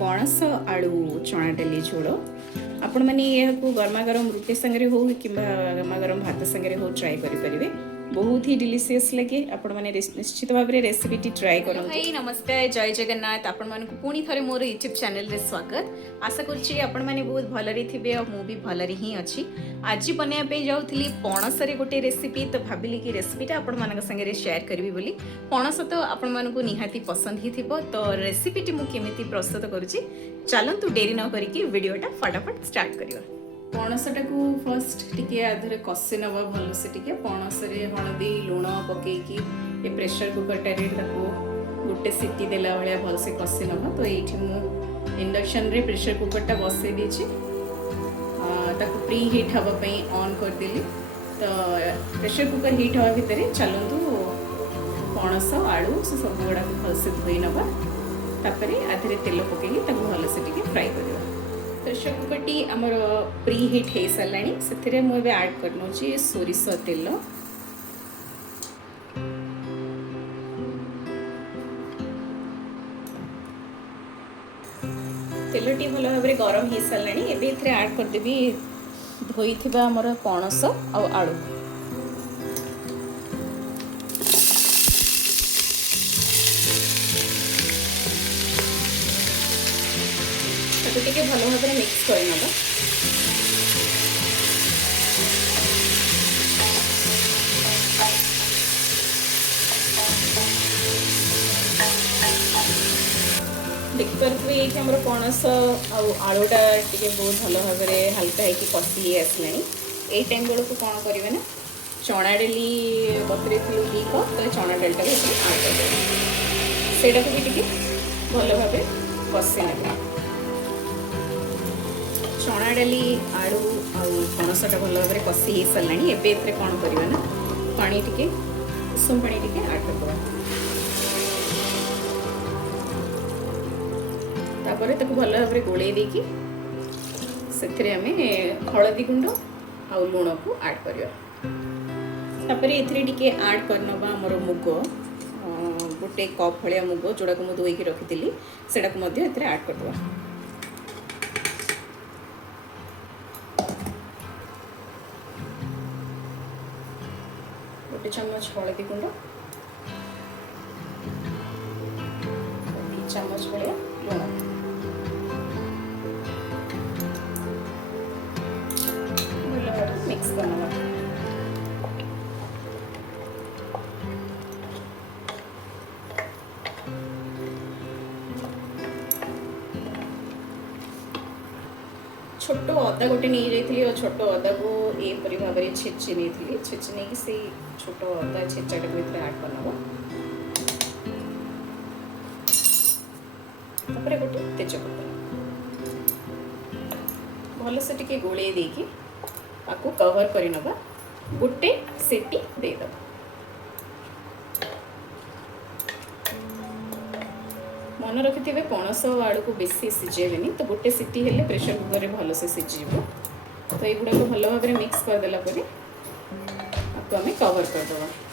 पणस आलू चना डाली झोल आपण मैंने यह गरमा गरम रुटी संगे हो कि गरमा गरम भात संगे हो ट्राए करेंगे। बहुत ही डिलीशियस लगे। आपण मैंने निश्चित भाव में रेसिपी ट्राए करूँ। भाई नमस्ते, जय जगन्नाथ। आपण मानक पुणी थे मोर यूट्यूब चैनल रे स्वागत। आशा करुच्ची आपण मैंने बहुत भलरे थे और मुझे भलरे ही अच्छी। आज बनवाई जाऊँगी पणस गोटे रेसिपी, तो भाविली कि रेसिपीटा आपण मान संगे शेयर करी बोली। पणस तो आपण मानक निहाती पसंद ही थी, तो रेसिपीटी मुझे प्रस्तुत करुच्ची। चलतु डेरी न करिकी वीडियोटा फटाफट स्टार्ट करिवा। पणसटा को फर्स्ट टिके आधरे कषि नवा भल से टिके पणस रे हळदी लुण पकेकी ए प्रेशर कुकर टारे ताको गोटे सीटी देला भलिया भल से कषि नवा। तो एठी मु इंडक्शन रे प्रेशर कुकर टा बसई देछि, ताको प्री हीट हवा पई ऑन कर देली। तो प्रेशर कुकर हीट हवा भितरे चलंतु पणस आलू से सब गुडा भल से धोई नवा। तापरे आधरे तेल पकेकी ताको भल से टिके फ्राई करबा। प्रेशर कुकर टी आमर प्री हिट हो साराणी से मुझे ऐड कर सोरिष तेल। तेलटी भल भाव में गरम हो साराणी। एवं ऐड करदेवी धोई आमर पणस आलू। टिके भल भाव में मिक्स करना। देखिपे ये आम पणस आलूटा टे बहुत भल भाव में हल्का है कषि आसला। ये टाइम बेलू कौन करेंगे ना, चना डाली बतरे थी 2 कप, तो चना डालटा आड कर सेटा को भी भल भाव कषि ना। चना डाली आलू पणसटा भल भाव में कषि हो सारा। एवं कौन करवा ना, पानी टिके उषुम पानी टिके ऐड करदे। तापर ताको भल भाव में गोले देकी से आम हलदी गुंड आ लुण को ऐड करवा। तापर एथिरे टिके ऐड करनबा हमर मुग, गोटे कप भलिया मुग जोड़ा को धोई की रखी सेटा को मध्य एथिरे ऐड करदबा। गोटे चम्मच हलदी गुंड, 1 चम्मच भलिया लुण, मिक्स करना। छोट अदा गोटे नहीं जाइए और छोट अदा को यहपरी भाव में छेची नहीं छेची नहीं से छोट अदा छेचाटा को ऐड करनब। तापर गोटे तेजपत्र भल से टिके गोले देकी आपको कवर कर नबा। गोटे सीटी देदब। मन रखिथे पणस आलू को बेसी सिझेबेनी, तो गोटे सीटी हेले प्रेशर कुकर में भल से सिझिबो। तो युवा को भल भाव में मिक्स करदेला आपको आम कवर करदे।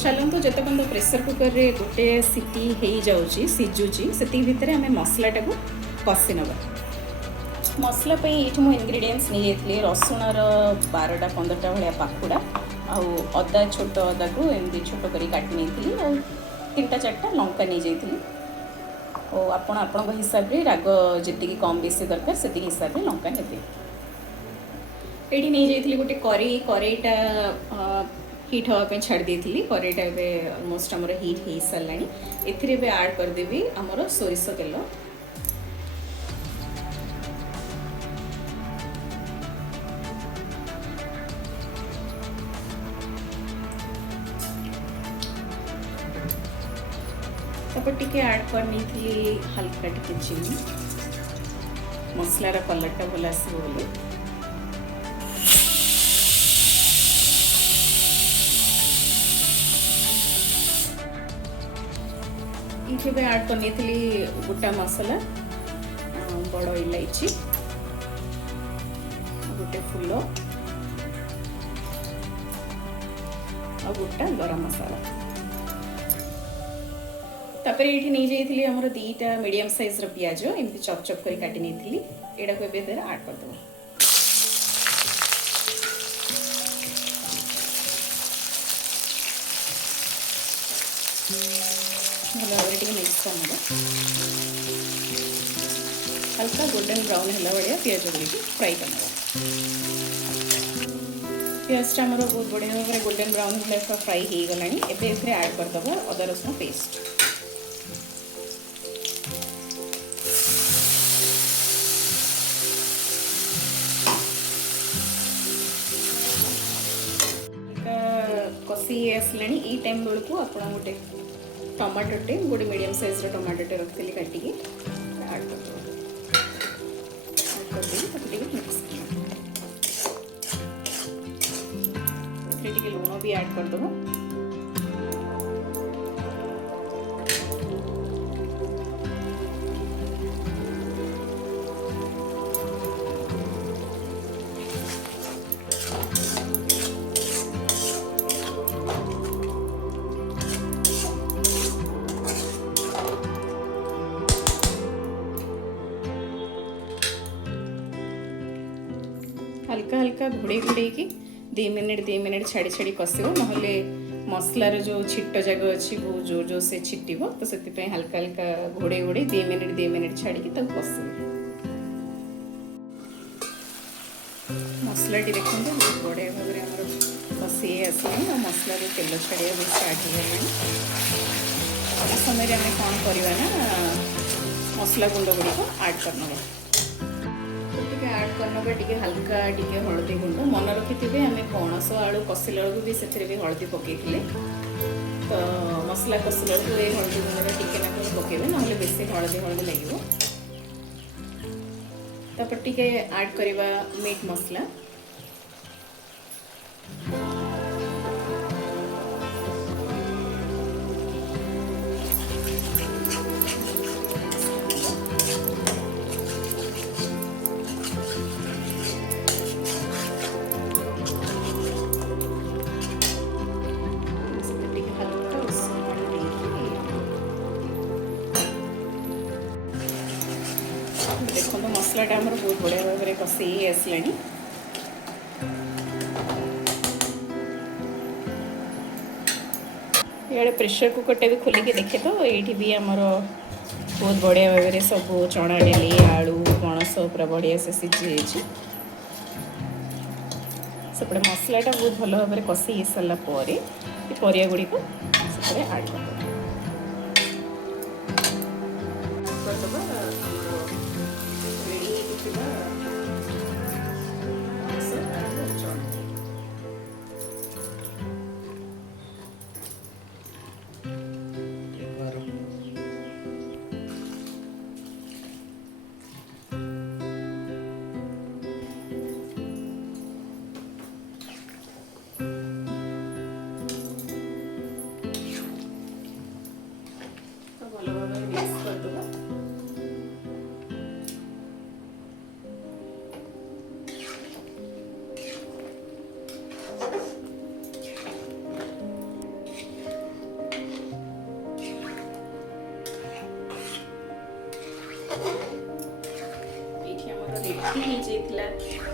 चलतु जिते पर्यटन प्रेशर कुकर रे गोटे सीटी हो जाऊँगी सिझुची से भितर आम मसलाटा को कषि नवा। मसला ये मुझे इनग्रेडिएंट्स नहीं जाइए रसुणर 12टा 15टा भाया पाखुड़ा अदा छोट अदा को एमती छोट कर काटी नहीं और 3टा 4टा लंका नहीं जाइए। और आपण हिसाब से राग जी कम बेसी दरकार से हिसाब से लंका ने। ये नहीं जाइए गोटे करेईटा हीट हाँपी छाड़ दी थी। करेईटा अलमोस्ट आमर हीट हो सारा। एथिरे ऐड करदेवी आमर सोरिष तेल। तापर टिके ऐड करनी थी हल्का टिके चीनी, मसलार कलरटा भल आसो बोली। ये ऐड करनी थी गोटा मसला बड़ इलायची गोटे फूल और गोटा गरम मसाला तापर ये नहीं जाइए आमर दीटा मीडियम साइज पियाज एमती चप चप कर काटी नहीं एटा को एबे ऐड कर दो भल भाव मिक्स कर हल्का गोल्डन ब्राउन है भाया पिज गुड़ी फ्राई करना पियाजटा आमर बहुत बढ़िया भाव में गोल्डन ब्राउन है फ्राई हो गला एवं ऐड करदे अदा रसुण पेस्ट कषि आसला ये टाइम बेलू आप गोटे टमाटोटे गोटे मीडियम साइज टमाटोटे रखी काटिकी ऐड कर मिक्स लुण भी ऐड कर दो हल्का हल्का घोड़े घोड़े की 2 मिनिट छाड़ी छाड़ी कषिब ना मसलार जो छिट जगह अच्छी वो जोर जोर से छिटिब तो से हल्का हल्का घोड़े घोड़े 2 मिनिट छाड़ी कषिब मसला देखते बहुत बढ़िया भाव में आम कषि आसला मसलार तेल छाड़ा भी स्टार्ट हो गला समय आम कौन करवा मसला गुंड गुड़िक ऐड करना ऐड करना टे हल्का टे हलदी गुंड मन रखिथे आम पणस आलू कषिला बेलू भी से भी हलदी पकई तो मसला कषिला बेलू ये हलदी गुंड टिके ना पकेबे ना बेसी हलदी हलदी लगे तापर टे ऐड करवा मीट मसला देखो तो मसलाटा आमर बहुत बढ़िया भाव में कषि आसला ये प्रेशर कुकरटा भी खोलिक देखे तो ये भी आमर बहुत बढ़िया भाव में सब चना डाली आलू पणस पूरा बढ़िया से सीझी सेपटे मसलाटा बहुत भल भाव में कषि सारा परिया गुड़िक से ऐड कर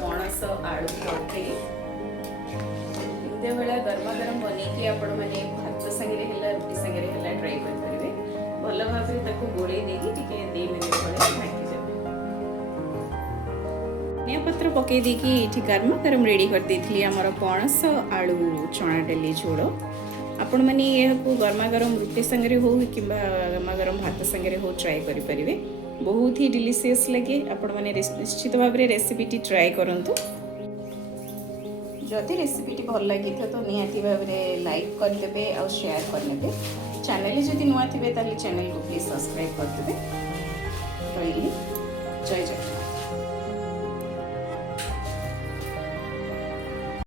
पणस आलू तरकारी एमती भाया गरमा गरम बनईकि आपण मैंने भात संगे रुटी संगे ट्राए करेंगे भल भाव में गोले देकी 2 मिनिट ढाकी धनिया पत्र पकई देकी ये गरमा गरम रेडी कर देती आमर पणस आलू चना डाली झोल आपण मैंने यह गरमा गरम रुटी संगे हो कि गरमा गरम भात संगे हो ट्राए करेंगे बहुत ही डिलीशियस लगे आपण मैंने निश्चित भाव में रेसिपीटी ट्राए करंतु जदि रेसिपीटी भल लगी तो निहाती भाव में लाइक करदे और शेयर करदे चैनल जदि नुआ थे चैनल को प्लीज सब्सक्राइब करदे रही जय जय।